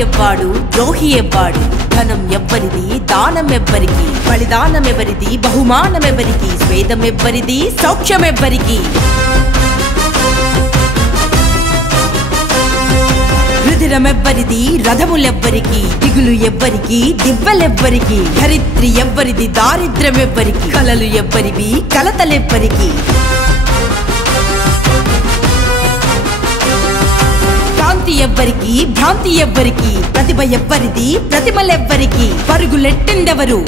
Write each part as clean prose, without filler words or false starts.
ఎవ్వాడు ద్రోహి ఎవ్వాడు ధనం ఎవ్వరిది దానం ఎవ్వరికి బలిదానం ఎవరిది బహుమానం ఎవరికి స్వేదం ఎవ్వరిది సౌఖ్యం ఎవ్వరికి రుధిరం ఎవ్వరిది రథములెవ్వరికి దిగులు ఎవ్వరికి దివ్వెలెవ్వరికి ధరిత్రి ఎవ్వరిది దారిద్ర్యం ఎవ్వరికి కలలు ఎవ్వరివి కలతలెవ్వరికి కాంతి ఎవ్వరికి భ్రాంతి ఎవ్వరికి ప్రతిభ ఎవ్వరిది ప్రతిమలెవ్వరికి పరుగులెట్టిందెవరు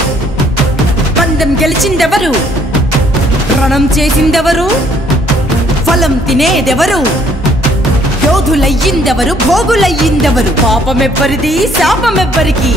పందెం గెలిచిందెవరు రణం చేసిందెవరు ఫలం తినేదెవరు యోధులయ్యిందెవరు భోగులయ్యిందెవరు పాపమెవ్వరిది శాపమెవ్వరికి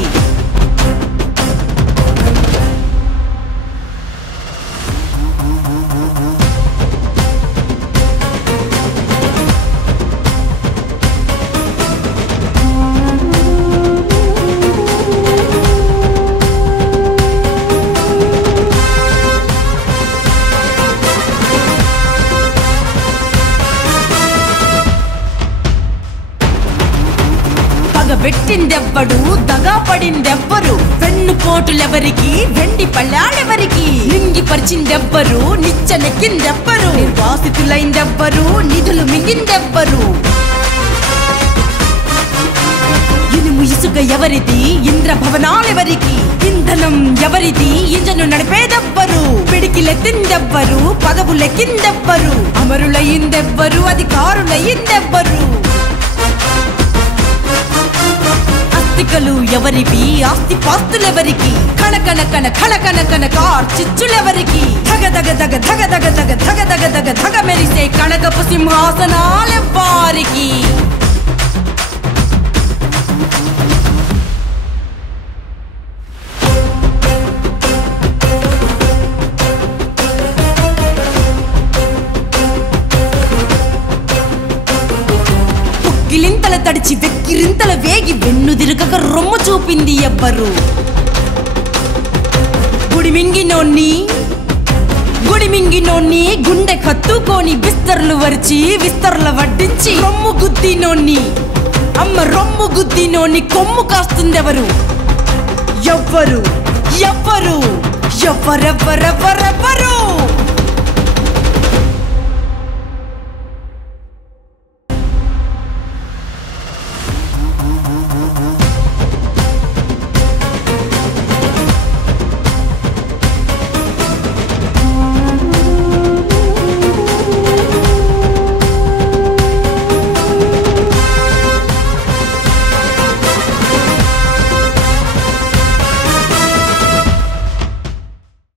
పెట్టిందెవ్వడు దగా పడిందెవ్వరు వెన్నుపోటులెవరికి వెండి పళ్ళాడెవరికి లింగిపరిచిందెవ్వరు నిచ్చెనెక్కిందెవ్వరు నిర్వాసితులైందెవ్వరు నిధులు మింగిందెవ్వరు ఇనుము ఇసుక ఎవరిది ఇంద్రభవనాలెవరికి ఇంధనం ఎవరిది ఇంజను నడిపేదెవ్వరు పిడికిలెత్తిందెవ్వరు పదవులెక్కిందెవ్వరు అమరులయ్యిందెవ్వరు అధికారులయ్యిందెవ్వరు ఆస్తికలు ఎవరివి ఆస్తి పాస్తులెవరికి కణకణ కణ కణకణ కణ కార్చిచ్చులెవరికి ధగ ధగ ధగ ధగ ధగ ధగ ధగ ధగ ధగ ధగ మెరిసే కనకపు సింహాసనాలెవ్వారికి గిలింతల తడిచి వెక్కిరింతల వేగి వెన్నుదిరుగక రొమ్ము చూపింది ఎవ్వరు గుడిమింగినోన్ని గుండె కత్తుకొని బిస్తర్లు వరిచి విస్తర్ల వడ్డించి రొమ్ము గుద్దినోన్ని అమ్మ రొమ్ము గుద్దినోన్ని కొమ్ము కాస్తుందెవరు ఎవ్వరు ఎవ్వరు ఎవ్వరెవ్వరెవ్వరెవ్వరు